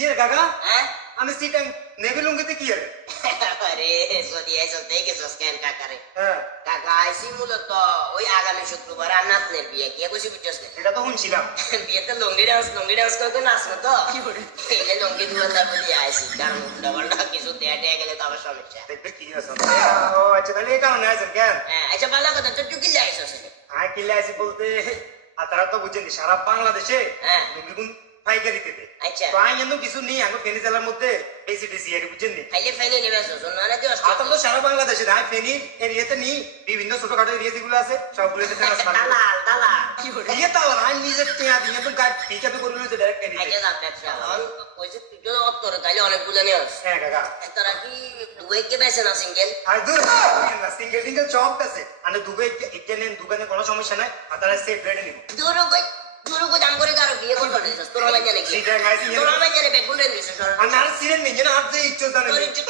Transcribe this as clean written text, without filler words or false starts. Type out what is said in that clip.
কি রে কাকা হ্যাঁ আমি সিটাং নেভি লুঙ্গিতে কি রে আরে সদি এসব দেখেছস কেন কাকারে হ্যাঁ কাকা আইসি মূলত ওই আগামী শুক্রবার আর নাতনের বিয়ে কে বসে বুঝছস না এটা তো শুনছিলাম বিয়েতে লঙ্গি ডান্স করতে নাচবো তো এই লঙ্গি দুয়ার বলি আইসি কারণ ডবল কিছু দেয়া টেয়া গেলে তো আবার সমস্যা দেখবে কি আছে ও আচ্ছা তাহলে এটা মনে আছে কেন হ্যাঁ আচ্ছা ভালো কথা তো টুকি যাইছস আয় কিলে আছে বলতে তারা তো বুঝছেন সারা বাংলাদেশে হ্যাঁ লুঙ্গি গুন পাইকারি দিতে আচ্ছা তো আই এমন কিছু নেই আমি ফেনী জেলার মধ্যে বেশি বেশি আর বুঝছেন নি খাইলে ফেলে নেবে শোন না দিও আতম তো সারা বাংলাদেশে না ফেনী এরিয়াতে নি বিভিন্ন ছোটখাটো এরিয়া যেগুলো আছে সবগুলোতে ট্রান্সফার দালাল দালাল দিয়ে তাও আমি নিজের টিয়া দিয়ে তো গাড়ি পিকআপে করে লইতে ডাইরেক্ট ফেনী আচ্ছা দাম ব্যবসা কইছে তুই তো অত্তর তাইলে অনেকগুলো নিয়স হ্যাঁ কাকা তোরা কি দুয়ে কে বেছে না সিঙ্গেল আর দূর না সিঙ্গেল সিঙ্গেল জব আছে মানে দুবে ইটানে দোকানে কোনো সমস্যা নাই আর তারা সেফ রেডি নিব দূর কই দাম করে কারো বিয়ে করতে দিছস তোর আমার জানে কি সিটা গাইছি তোর আমার জানে বেগুন রে দিছস আর না সিরেন নিয়ে না হাত দিয়ে ইচ্ছা জানেন তোর ইচ্ছে